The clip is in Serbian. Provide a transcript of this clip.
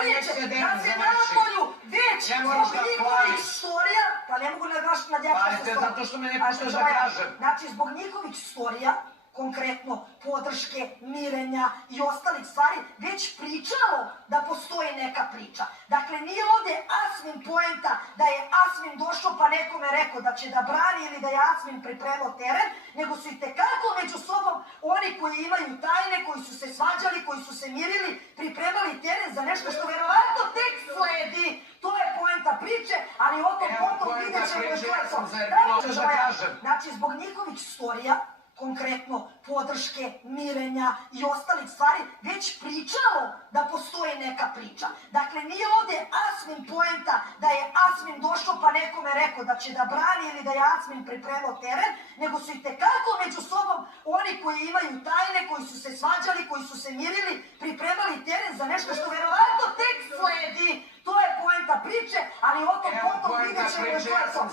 priče, da se napolju već zbog njihovih storija, pa ne mogu naglašiti na dječju se storiju. zato što me ne puštaš da kažem. Znači, zbog njihovih storija, konkretno podrške, mirenja i ostalih stvari, već pričalo da postoji neka priča. Dakle, nije ovdje Asmin poenta da je Asmin došao pa nekome rekao da će da brani ili da je Asmin pripremao teren, nego su i tekako među sobom oni koji imaju tajne, koji su se svađali, koji su se mirili, pripremali teren za nešto što verovatno tek sledi. To je poenta priče, ali o tom potom vidjet ćemo još lesom. Znači, zbog njihovih storija, konkretno podrške, mirenja i ostalih stvari, već pričalo da postoji neka priča. Dakle, nije ovdje Asmin poenta da je Asmin došao pa nekome rekao da će da brani ili da je Asmin pripremao teren, nego su i tekako među sobom oni koji imaju tajne, koji su se svađali, koji su se mirili, pripremali teren za nešto što verovatno tek sledi. To je poenta priče, ali o tom potom vidjet ćemo još lesom.